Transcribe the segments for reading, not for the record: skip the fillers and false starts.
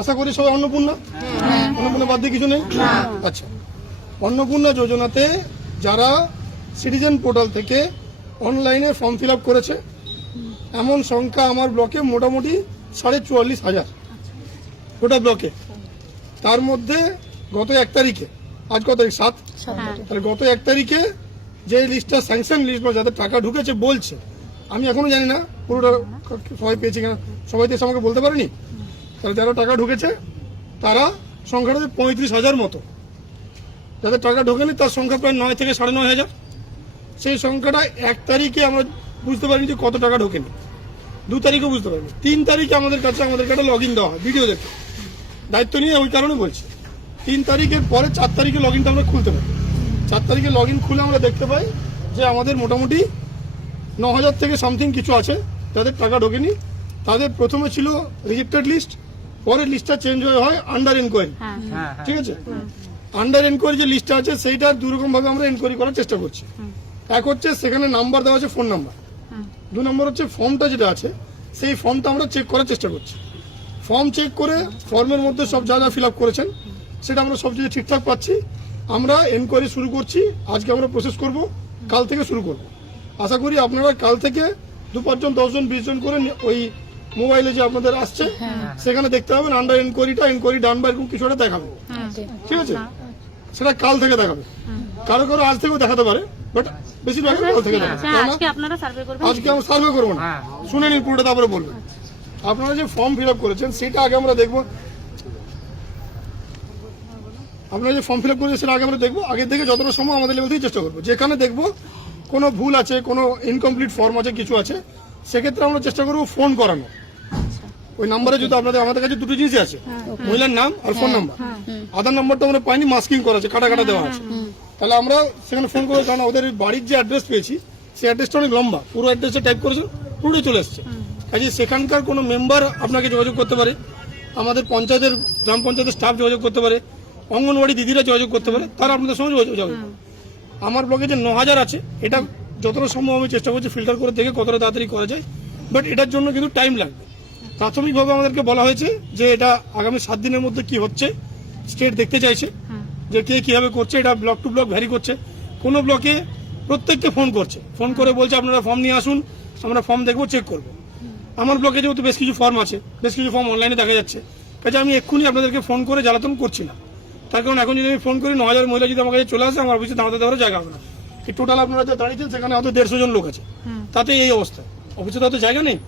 আশা করি সবাই অন্নপূর্ণা, অন্নপূর্ণা বাদ দিয়ে কিছু নেই। আচ্ছা, অন্নপূর্ণা যোজনাতে যারা সিটিজেন পোর্টাল থেকে অনলাইনে ফর্ম ফিল আপ করেছে এমন সংখ্যা আমার ব্লকে মোটামুটি 44,500 গোটা ব্লকে। তার মধ্যে গত 1 তারিখে, আজ কত তারিখ 7, তাহলে গত 1 তারিখে যে লিস্টটা স্যাংশন লিস্ট বা যাদের টাকা ঢুকেছে বলছে, আমি এখনো জানি না পুরোটা সবাই পেয়েছে কিনা, সবাই তো এসে আমাকে বলতে পারেনি। তাহলে যারা টাকা ঢুকেছে তারা সংখ্যাটা 35,000 মতো, যাদের টাকা ঢোকেনি তার সংখ্যা প্রায় 9 থেকে 9,500। সেই সংখ্যাটা 1 তারিখে আমরা বুঝতে পারিনি যে কত টাকা ঢোকেনি, 2 তারিখে বুঝতে পারিনি, 3 তারিখে আমাদের কাছে একটা লগ ইন দেওয়া হয় ভিডিও দেখে, দায়িত্ব নিয়ে ওই কারণে বলছি। 3 তারিখের পরে 4 তারিখে লগ ইনটা আমরা খুলতে পারি। 4 তারিখে লগ ইন খুলে আমরা দেখতে পাই যে আমাদের মোটামুটি 9,000 থেকে সামথিং কিছু আছে যাদের টাকা ঢোকেনি। তাদের প্রথমে ছিল রিজেক্টেড লিস্ট, পরে লিস্টটা চেঞ্জ হয়ে হয় আন্ডার এনকোয়ারি। ঠিক আছে, আন্ডার এনকোয়ারি যে লিস্টটা আছে সেইটা 2 রকম ভাবে আমরা এনকোয়ারি করার চেষ্টা করছি। এক হচ্ছে সেখানে নাম্বার দেওয়া আছে, ফোন নাম্বার। 2 নম্বর হচ্ছে ফর্মটা যেটা আছে সেই ফর্মটা আমরা চেক করার চেষ্টা করছি। ফর্ম চেক করে ফর্মের মধ্যে সব যা যা ফিল আপ করেছেন সেটা আমরা সব কিছু ঠিকঠাক পাচ্ছি। আমরা এনকোয়ারি শুরু করছি, আজকে আমরা প্রসেস করব, কাল থেকে শুরু করব। আশা করি আপনারা কাল থেকে 2-5 জন 10 জন 20 জন করে ওই মোবাইলে যে আপনাদের আসছে সেখানে দেখতে পাবেন আন্ডার এনকোয়ারিটা, এনকোয়ারি ডান বা এরকম কিছু একটা দেখাবে। ঠিক আছে, সেটা কাল থেকে দেখাবে, কারো কারো আজ থেকেও দেখাতে পারে, বাট বেশিরভাগ কাল থেকে দেখাবে। আজকে আমরা সার্ভে করবো না, শুনে নিন পুরোটা তারপরে বলবেন। আপনারা যে ফর্ম ফিল আপ করেছেন সেটা আগে আমরা দেখবো, আপনারা যে ফর্ম ফিল আপ করেছেন সেটা আগে আমরা দেখবো। আগে থেকে যতটা সময় আমাদের লেভেল থেকে চেষ্টা করবো, যেখানে দেখবো কোনো ভুল আছে, কোনো ইনকমপ্লিট ফর্ম আছে, কিছু আছে, সেক্ষেত্রে আমরা চেষ্টা করবো ফোন করানো। ওই নাম্বারে যদি আমাদের কাছে 2টো জিনিসই আছে, মহিলার নাম আর ফোন নাম্বার। আধার নাম্বারটা আমরা পাইনি, মাস্কিং করা আছে, কাটা কাটা দেওয়া আছে। তাহলে আমরা সেখানে ফোন করে, কারণ ওদের বাড়ির যে অ্যাড্রেস পেয়েছি সেই অ্যাড্রেসটা অনেক লম্বা, পুরো অ্যাড্রেসটা টাইপ করেছেন, পুরোটাই চলে এসছে। কাজে সেখানকার কোনো মেম্বার আপনাকে যোগাযোগ করতে পারে, আমাদের পঞ্চায়েতের গ্রাম পঞ্চায়েতের স্টাফ যোগাযোগ করতে পারে, অঙ্গনওয়াড়ি দিদিরা যোগাযোগ করতে পারে, তারা আপনাদের সঙ্গে যোগাযোগ। আমার ব্লকে যে 9,000 আছে এটা যতটা সম্ভব আমি চেষ্টা করছি ফিল্টার করে দেখে কতটা তাড়াতাড়ি করা যায়, বাট এটার জন্য কিন্তু টাইম লাগবে। প্রাথমিকভাবে আমাদেরকে বলা হয়েছে যে এটা আগামী 7 দিনের মধ্যে কি হচ্ছে স্টেট দেখতে চাইছে, যে কে কিভাবে করছে। এটা ব্লক টু ব্লক ভ্যারি করছে। কোনো ব্লকে প্রত্যেককে ফোন করছে, ফোন করে বলছে আপনারা ফর্ম নিয়ে আসুন, আমরা ফর্ম দেখবো, চেক করবো। আমার ব্লকে যেহেতু বেশ কিছু ফর্ম আছে, বেশ কিছু ফর্ম অনলাইনে দেখা যাচ্ছে, কাজে আমি এক্ষুনি আপনাদেরকে ফোন করে জ্বালাতন করছি না। তার কারণ এখন যদি আমি ফোন করি 9,000 মহিলা যদি আমার কাছে চলে আসে, আমার অফিসে দাঁড়াতে দেওয়ার জায়গা হবে না। টোটাল আপনারা যে দাঁড়িয়েছেন সেখানে হয়তো 150 জন লোক আছে, তাতে এই অবস্থা, অফিসে তো জায়গা নেই।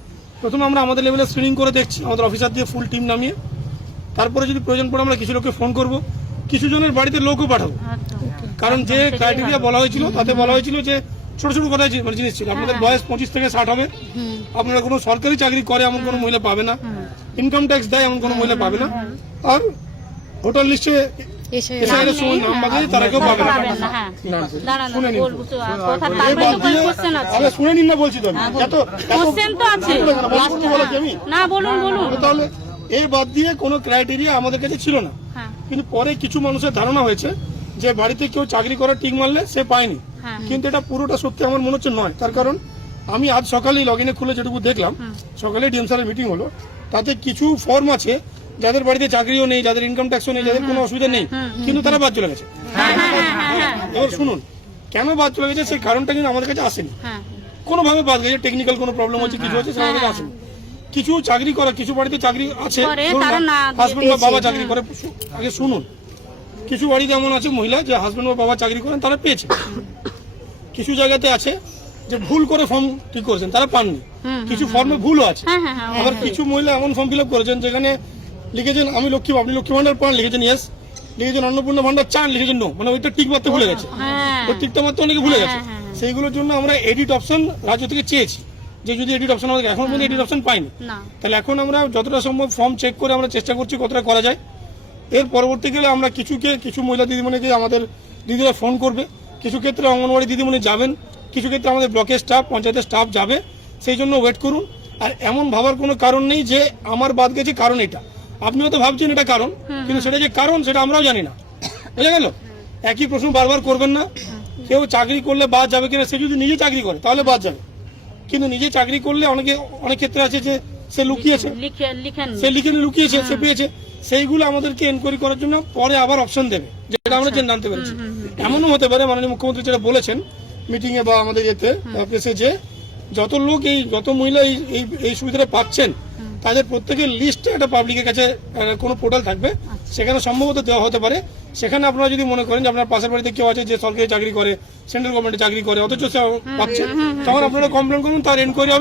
প্রথমে আমরা আমাদের লেভেলে স্ক্রিনিং করে দেখছি, আমাদের অফিসার দিয়ে ফুল টিম নামিয়ে, তারপরে যদি প্রয়োজন পড়ে আমরা কিছু লোককে ফোন করব, কিছু জনের বাড়িতে লোকও পাঠাবো। কারণ যে ক্রাইটেরিয়া বলা হয়েছিল তাতে বলা হয়েছিল যে ছোট ছোট কথা জিনিস ছিল, আপনাদের বয়স 25 থেকে 60 হবে, আপনারা কোনো সরকারি চাকরি করে এমন কোনো মহিলা পাবে না, ইনকাম ট্যাক্স দেয় এমন কোনো মহিলা পাবে না, আর ভোটার লিস্টে নাম বাদে তারা কেউ পাবে না। শুনে নিন না, বলছি তো তাহলে এই বাদ দিয়ে কোনো ক্রাইটেরিয়া আমাদের কাছে ছিল না। কিন্তু পরে কিছু মানুষের ধারণা হয়েছে যে বাড়িতে কেউ চাকরি করার টিক মারলে সে পায়নি, কিন্তু এটা পুরোটা সত্যি আমার মনে হচ্ছে নয়। তার কারণ আমি আজ সকালেই লগ ইনে খুলে যেটুকু দেখলাম, সকালে ডিএম স্যারের মিটিং হলো, তাতে কিছু ফর্ম আছে যাদের বাড়িতে চাকরিও নেই, যাদের ইনকাম ট্যাক্সও নেই, যাদের কোনো অসুবিধা নেই, কিন্তু তারা বাদ চলে গেছে। এবার শুনুন কেন বাদ চলে গেছে, সেই কারণটা কিন্তু আমাদের কাছে আসেনি, কোনোভাবে বাদ গেছে, টেকনিক্যাল কোনো প্রবলেম হচ্ছে, কিছু হচ্ছে, সেটা কাছে আসেনি। কিছু চাকরি করা, কিছু বাড়িতে চাকরি আছে, হাজবেন্ড বা বাবা চাকরি করে, আগে শুনুন, কিছু বাড়িতে এমন আছে মহিলা যে হাজবেন্ড বা বাবা চাকরি করেন, তারা পেয়েছে। কিছু জায়গাতে আছে যে ভুল করে ফর্ম ঠিক করেছেন, তারা পাননি, কিছু ফর্মে ভুলও আছে। আবার কিছু মহিলা এমন ফর্ম ফিল আপ করেছেন যেখানে লিখেছেন আমি লক্ষ্মী, আপনি লক্ষ্মী ভান্ডার পান, লিখেছেন ইয়েস, লিখেছেন অন্নপূর্ণা ভান্ডার চান, লিখেছেন নো, মানে ওইটা টিক মারতে ভুলে গেছে, ওই টিকটা মারতে অনেকে ভুলে গেছে। সেইগুলোর জন্য আমরা এডিট অপশন রাজ্য থেকে চেয়েছি, যে যদি এডিট অপশন আমাদের এখন পর্যন্ত এডিট অপশন পাইনি, তাহলে এখন আমরা যতটা সম্ভব ফর্ম চেক করে আমরা চেষ্টা করছি কতটা করা যায়। এর পরবর্তীকালে আমরা কিছু মহিলা দিদিমণিকে আমাদের দিদিরা ফোন করবে, কিছু ক্ষেত্রে অঙ্গনওয়াড়ি দিদিমণি যাবেন, কিছু ক্ষেত্রে আমাদের ব্লকের স্টাফ, পঞ্চায়েতের স্টাফ যাবে, সেই জন্য ওয়েট করুন। আর এমন ভাবার কোনো কারণ নেই যে আমার বাদ গেছে কারণ এটা, আপনিও তো ভাবছেন এটা কারণ, কিন্তু সেটা যে কারণ সেটা আমরাও জানি না, বুঝে গেল। একই প্রশ্ন বারবার করবেন না, কেউ চাকরি করলে বাদ যাবে কিনা, সে যদি নিজে চাকরি করে তাহলে বাদ যাবে, কিন্তু নিজে চাকরি করলে অনেক ক্ষেত্রে আছে যে সে লুকিয়েছে, লিখেন সে লিখে লুকিয়েছে, সে পেয়েছে, সেইগুলো আমাদেরকে এনকোয়ারি করার জন্য পরে আবার অপশন দেবে, যেটা আমরা জানতে পেরেছি। এমনও হতে পারে মাননীয় মুখ্যমন্ত্রী যেটা বলেছেন মিটিং এ বা আমাদের এতে প্রেসে, যে যত লোক যত মহিলা এই সুবিধাটা পাচ্ছেন তাদের প্রত্যেকের লিস্টে একটা পাবলিকের কাছে কোনো পোর্টাল থাকবে, সেখানে সম্ভবত দেওয়া হতে পারে। সেখানে আপনারা যদি মনে করেন যে আপনার পাশের বাড়িতে কেউ আছে যে সরকারি চাকরি করে, সেন্ট্রাল গভর্নমেন্টে চাকরি করে, অথচ সে পাচ্ছে, তখন আপনারা কমপ্লেন করুন, তার এনকোয়ারি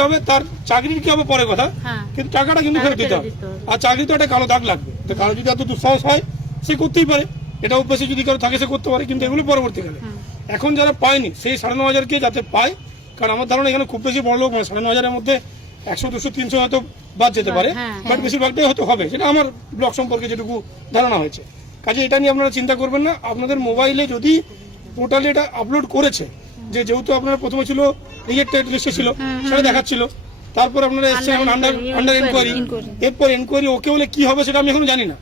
হবে, তার চাকরির কি হবে পরে কথা, কিন্তু টাকাটা কিন্তু ফেরত দিতে হবে। আর চাকরি তো একটা কালো দাগ লাগবে, তো কারো যদি এত দুঃসাহস হয় সে করতেই পারে, এটা অভ্যাসে যদি কারো থাকে সে করতে পারে, কিন্তু এগুলো পরবর্তীকালে। এখন যারা পায়নি সেই 9,500 যাতে পায়, কারণ আমার ধারণা এখানে খুব বেশি বড় লোক মানে 9,500 মধ্যে 100, 200, 300 হয়তো বাদ যেতে পারে, বাট বেশিরভাগটাই হয়তো হবে, সেটা আমার ব্লক সম্পর্কে যেটুকু ধারণা হয়েছে। কাজে এটা নিয়ে আপনারা চিন্তা করবেন না। আপনাদের মোবাইলে যদি পোর্টালে এটা আপলোড করেছে, যেহেতু আপনারা প্রথমে ছিল রিজেক্টেড লিস্টে ছিল, সেটা দেখাচ্ছিল, তারপর আপনারা এসছেন এখন আন্ডার এনকোয়ারি, এরপর এনকোয়ারি ওকে হলে কি হবে সেটা আমি এখন জানি না,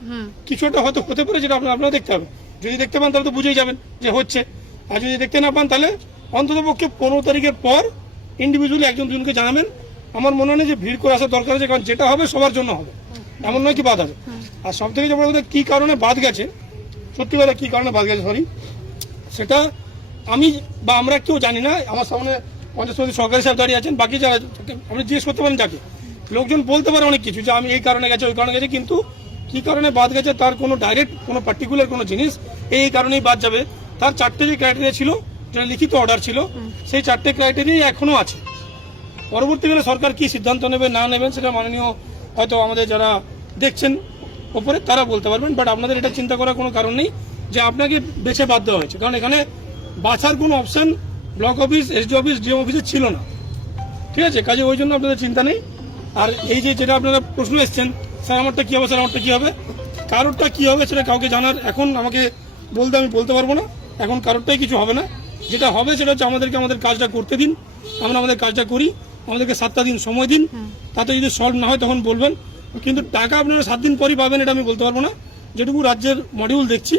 কিছু একটা হয়তো হতে পারে, যেটা আপনারা দেখতে হবে। যদি দেখতে পান তাহলে তো বুঝেই যাবেন যে হচ্ছে, আর যদি দেখতে না পান তাহলে অন্তত পক্ষে 15 তারিখের পর ইন্ডিভিজুয়ালি একজন দুজনকে জানাবেন। আমার মনে হয় না যে ভিড় করে আসার দরকার আছে, কারণ যেটা হবে সবার জন্য হবে, এমন নয় কি বাদ আছে। আর সব থেকে যে বড় কথা, কি কারণে বাদ গেছে, সত্যি কথা কি কারণে বাদ গেছে সরি, সেটা আমি বা আমরা কেউ জানি না। আমার সামনে 50 সরকারি সাহেব দাঁড়িয়ে আছেন, বাকি যারা আপনি জিজ্ঞেস করতে পারেন যাকে, লোকজন বলতে পারে অনেক কিছু, যে আমি এই কারণে গেছে ওই কারণে গেছে, কিন্তু কি কারণে বাদ গেছে তার কোনো ডাইরেক্ট কোনো পার্টিকুলার কোনো জিনিস এই কারণেই বাদ যাবে, তার 4টে যে ক্রাইটেরিয়া ছিল, যেটা লিখিত অর্ডার ছিল, সেই 4টে ক্রাইটেরিয়া এখনো আছে। পরবর্তীকালে সরকার কি সিদ্ধান্ত নেবে না নেবেন সেটা মাননীয় হয়তো আমাদের যারা দেখছেন ওপরে তারা বলতে পারবেন, বাট আপনাদের এটা চিন্তা করার কোনো কারণ নেই যে আপনাকে বেছে বাদ দেওয়া হয়েছে, কারণ এখানে বাছার কোনো option block office, SD office, DM অফিসে ছিল না, ঠিক আছে। কাজে ওই জন্য আপনাদের চিন্তা নেই। আর এই যেটা আপনারা প্রশ্ন এসছেন, স্যার আমারটা কী হবে, স্যার আমারটা কী হবে, কারোরটা কী হবে সেটা কাউকে জানার এখন আমাকে বলতে আমি বলতে পারবো না। এখন কারোরটাই কিছু হবে না, যেটা হবে সেটা হচ্ছে আমাদেরকে আমাদের কাজটা করতে দিন, আমরা আমাদের কাজটা করি, আমাদেরকে 7টা দিন সময় দিন, তাতে যদি সলভ না হয় তখন বলবেন, কিন্তু টাকা আপনারা 7 দিন পরই পাবেন এটা আমি বলতে পারবো না। যেটুকু রাজ্যের মডিউল দেখছি